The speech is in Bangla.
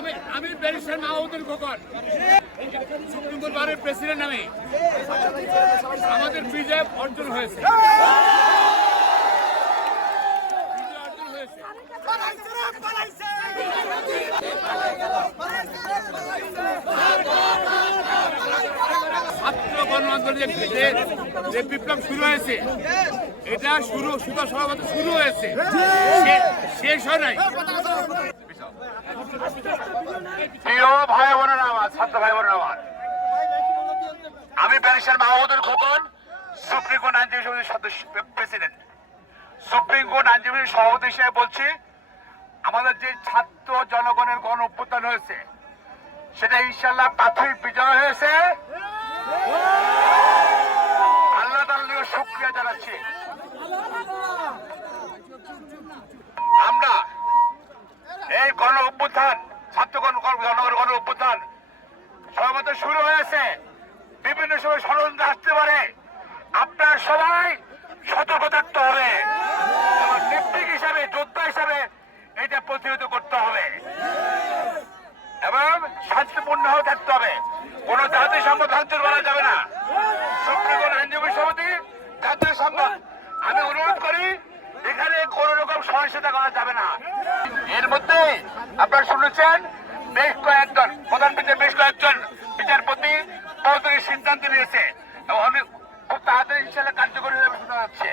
আমি আমি barrister Mahmudul Khokon. Supreme court বারের প্রেসিডেন্ট আমি। আমাদের বিজয় অর্জন হয়েছে। ছাত্র গণ আন্দোলনের যে যে বিপ্লব শুরু হয়েছে, এটা শুরু সুতা সভাপতি শুরু হয়েছে। শেষ হয় নাই। প্রিয় ভাই বোনেরা আমার ছাত্র ভাই বোনেরা আমার আমি barrister Mahmudul Khokon, supreme court আইনজীবী সমিতির সদস্য, প্রেসিডেন্ট। সুপ্রিম কোর্ট আইনজীবী সভাপতি হিসেবে বলছি, আমাদের যে ছাত্র জনগণের গণ অভ্যুত্থান হয়েছে, সেটা ইনশাল্লাহ প্রাথমিক বিজয় হয়েছে। আল্লাহ তাআলার শুক্রিয়া জানাচ্ছি। গণ অভ্যুত্থান ছাত্রগণ জনগণ গণ অভ্যুত্থান সমাবেত শুরু হয়েছে। বিভিন্ন সময় ষড়যন্ত্র আসতে পারে। আপনার সবাই সতর্ক থাকতে হবে এবং হিসাবে, যোদ্ধা হিসাবে এটা প্রতিহত করতে হবে। এবং শান্তিপূর্ণ হয়ে থাকতে হবে। কোন জাতীয় সম্পদ ভাঙচুর করা যাবে না। সুপ্রিম কোর্ট আইনজীবী সমিতি জাতীয় সম্পদ। আমি অনুরোধ করি কোনো রকম সহিংসতা করা যাবে না। এর মধ্যে আপনারা শুনেছেন বেশ কয়েকজন, প্রধান বিচার বেশ কয়েকজন বিচারপতি সিদ্ধান্ত নিয়েছে এবং খুব তাড়াতাড়ি ইনশাল্লাহ কার্যকরী হবে শোনা যাচ্ছে